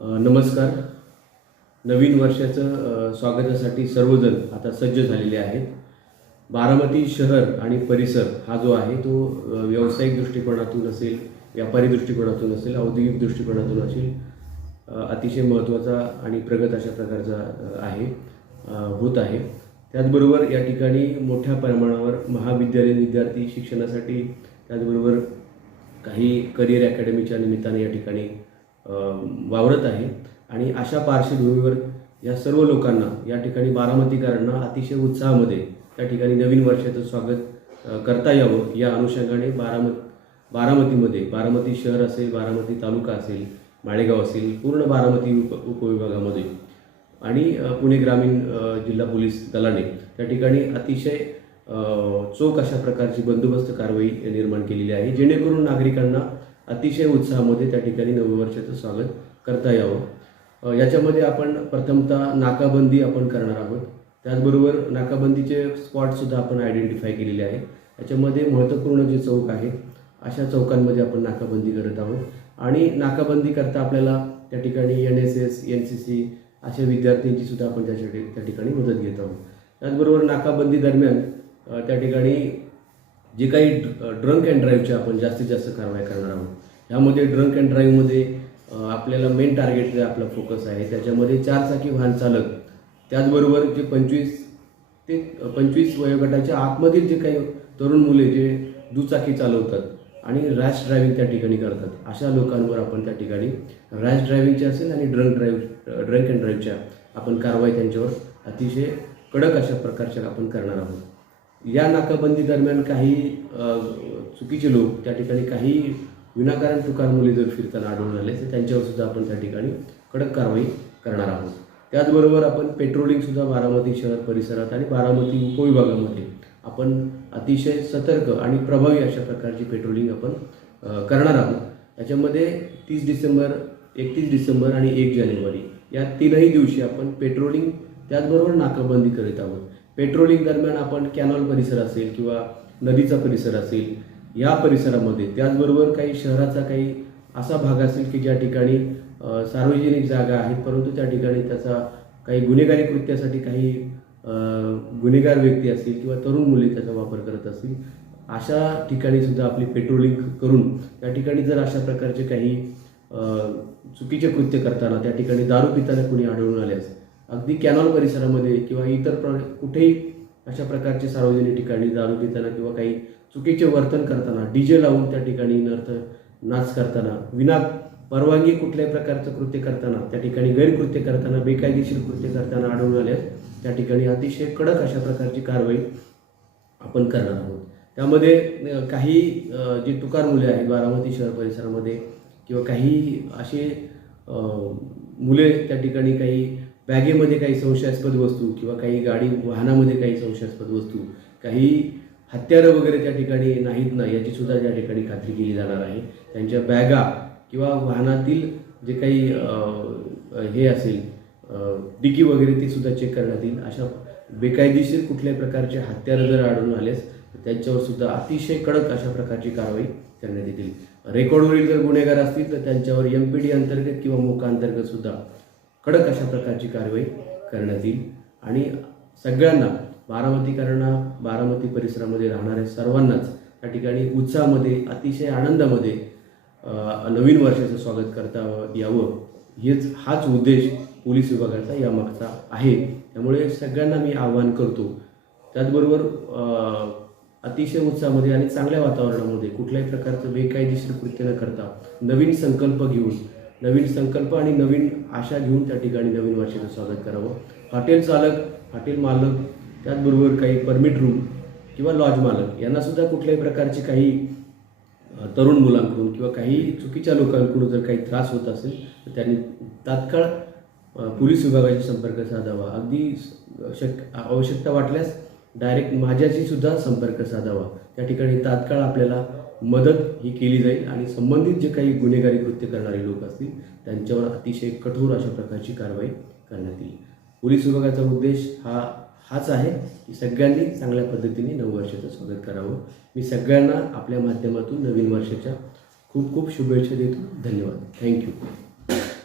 नमस्कार. नवीन वर्षाचं स्वागतासाठी सर्वजण आता सज्ज झालेले आहेत. बारामती शहर आणि परिसर हा जो आहे तो व्यावसायिक दृष्टिकोनातून असेल, व्यापारी दृष्टिकोनातून असेल, औद्योगिक दृष्टिकोनातून असेल, अतिशय महत्त्वाचा आणि प्रगत अशा प्रकारचा होत आहे. त्याचबरोबर या ठिकाणी मोठ्या प्रमाणावर महाविद्यालयीन विद्यार्थी शिक्षणासाठी, त्याचबरोबर काही करिअर अकॅडमीच्या निमित्ताने या ठिकाणी वावरत आहे. आणि अशा पार्श्वभूमीवर या सर्व लोकांना या ठिकाणी बारामतीकरांना अतिशय उत्साहामध्ये त्या ठिकाणी नवीन वर्षाचं स्वागत करता यावं या अनुषंगाने बारामतीमध्ये बारामती शहर असेल, बारामती तालुका असेल, माळेगाव असेल, पूर्ण बारामती उपविभागामध्ये आणि पुणे ग्रामीण जिल्हा पोलीस दलाने त्या ठिकाणी अतिशय चोख अशा प्रकारची बंदोबस्त कारवाई निर्माण केलेली आहे, जेणेकरून नागरिकांना अतिशय उत्साहामध्ये त्या ठिकाणी नववर्षाचं स्वागत करता यावं. याच्यामध्ये आपण प्रथमतः नाकाबंदी आपण करणार आहोत. त्याचबरोबर नाकाबंदीचे स्पॉटसुद्धा आपण आयडेंटिफाय केलेले आहे. याच्यामध्ये महत्त्वपूर्ण जे चौक आहेत अशा चौकांमध्ये आपण नाकाबंदी करत आहोत. आणि नाकाबंदी करता आपल्याला त्या ठिकाणी NSS, NCC अशा विद्यार्थ्यांची सुद्धा आपण त्या ठिकाणी मदत घेत आहोत. त्याचबरोबर नाकाबंदी दरम्यान त्या ठिकाणी जे काही ड्रंक अँड ड्राईव्हच्या आपण जास्तीत जास्त कारवाई करणार आहोत. ह्यामध्ये ड्रंक अँड ड्राईव्हमध्ये आपल्याला मेन टार्गेट जे आपला फोकस आहे त्याच्यामध्ये चारचाकी वाहन चालक, त्याचबरोबर जे 25 ते 25 वयोगटाच्या आतमधील जे काही तरुण मुले जे दुचाकी चालवतात आणि रॅश ड्रायव्हिंग त्या ठिकाणी करतात, अशा लोकांवर आपण त्या ठिकाणी रॅश ड्रायव्हिंगचे असेल आणि ड्रंक अँड ड्राईव्हच्या आपण कारवाई त्यांच्यावर अतिशय कडक अशा प्रकारच्या आपण करणार आहोत. या नाकाबंदी दरम्यान काही चुकीचे लोक त्या ठिकाणी काही विनाकारण तुकार मुले जर फिरताना आढळून आले तर त्यांच्यावर सुद्धा आपण त्या ठिकाणी कडक कारवाई करणार आहोत. त्याचबरोबर आपण पेट्रोलिंगसुद्धा बारामती शहर परिसरात आणि बारामती उपविभागामध्ये आपण अतिशय सतर्क आणि प्रभावी अशा प्रकारची पेट्रोलिंग आपण करणार आहोत. याच्यामध्ये 30 डिसेंबर, 31 डिसेंबर आणि 1 जानेवारी या तीनही दिवशी आपण पेट्रोलिंग त्याचबरोबर नाकाबंदी करीत आहोत. पेट्रोलिंग दरम्यान आपण कॅनॉल परिसर असेल किंवा नदीचा परिसर असेल या परिसरामध्ये, त्याचबरोबर काही शहराचा काही असा भाग असेल की ज्या ठिकाणी सार्वजनिक जागा आहेत परंतु त्या ठिकाणी त्याचा काही गुन्हेगारी कृत्यासाठी काही गुन्हेगार व्यक्ती असतील किंवा तरुण मुले त्याचा वापर करत असतील, अशा ठिकाणी सुद्धा आपली पेट्रोलिंग करून त्या ठिकाणी जर अशा प्रकारचे काही चुकीचे कृत्य करताना त्या ठिकाणी दारू पिताना कुणी आढळून आल्यास अगदी कॅनॉल परिसरामध्ये किंवा इतर कुठेही अशा प्रकारचे सार्वजनिक ठिकाणी दारू पिताना किंवा काही चुकीचे वर्तन करताना, DJ लावून त्या ठिकाणी नाच करताना, विना परवानगी कुठल्याही प्रकारचं कृत्य करताना, त्या ठिकाणी गैरकृत्य करताना, बेकायदेशीर कृत्य करताना आढळून आल्यास त्या ठिकाणी अतिशय कडक अशा प्रकारची कारवाई आपण करणार आहोत. त्यामध्ये काही जी तुकार मुले आहेत बारामती शहर परिसरामध्ये किंवा काही असे मुले त्या ठिकाणी काही बॅगेमध्ये काही संशयास्पद वस्तू किंवा काही वाहनामध्ये काही संशयास्पद वस्तू, काही हत्यारं वगैरे त्या ठिकाणी नाहीत ना याची सुद्धा त्या ठिकाणी खात्री केली जाणार आहे. त्यांच्या बॅगा किंवा वाहनातील जे काही हे असेल डिकी वगैरे ते सुद्धा चेक करण्यात येईल. अशा बेकायदेशीर कुठल्याही प्रकारचे हत्यारं जर आढळून आलेस तर त्यांच्यावर सुद्धा अतिशय कडक अशा प्रकारची कारवाई करण्यात येईल. रेकॉर्डवरील जर गुन्हेगार असतील तर त्यांच्यावर MPD अंतर्गत किंवा मोका अंतर्गत सुद्धा कडक अशा प्रकारची कारवाई करण्यात येईल. आणि सगळ्यांना बारामतीकरांना, बारामती परिसरामध्ये राहणाऱ्या सर्वांनाच त्या ठिकाणी उत्साहामध्ये अतिशय आनंदामध्ये नवीन वर्षाचं स्वागत करता यावं हाच उद्देश पोलीस विभागाचा यामागचा आहे. त्यामुळे सगळ्यांना मी आवाहन करतो. त्याचबरोबर अतिशय उत्साहामध्ये आणि चांगल्या वातावरणामध्ये कुठल्याही प्रकारचं बेकायदेशीर कृत्य न करता नवीन संकल्प आणि नवीन आशा घेऊन त्या ठिकाणी नवीन वर्षाचं स्वागत करावं. हॉटेल चालक, हॉटेल मालक, त्याचबरोबर काही परमिट रूम किंवा लॉज मालक यांनासुद्धा कुठल्याही प्रकारची काही तरुण मुलांकडून किंवा काही चुकीच्या लोकांकडून जर काही त्रास होत असेल तर त्यांनी तात्काळ पोलीस विभागाशी संपर्क साधावा. अगदी आवश्यकता वाटल्यास डायरेक्ट माझ्याशी सुद्धा संपर्क साधावा. त्या ठिकाणी तात्काळ आपल्याला मदत ही केली जाईल आणि संबंधित जे काही गुन्हेगारी कृत्य करणारे लोक असतील त्यांच्यावर अतिशय कठोर अशा प्रकारची कारवाई करण्यात येईल. पोलीस विभागाचा उद्देश हाच आहे की सगळ्यांनी चांगल्या पद्धतीने नववर्षाचं स्वागत करावं. मी सगळ्यांना आपल्या माध्यमातून नवीन वर्षाच्या खूप खूप शुभेच्छा देतो. धन्यवाद. थँक्यू.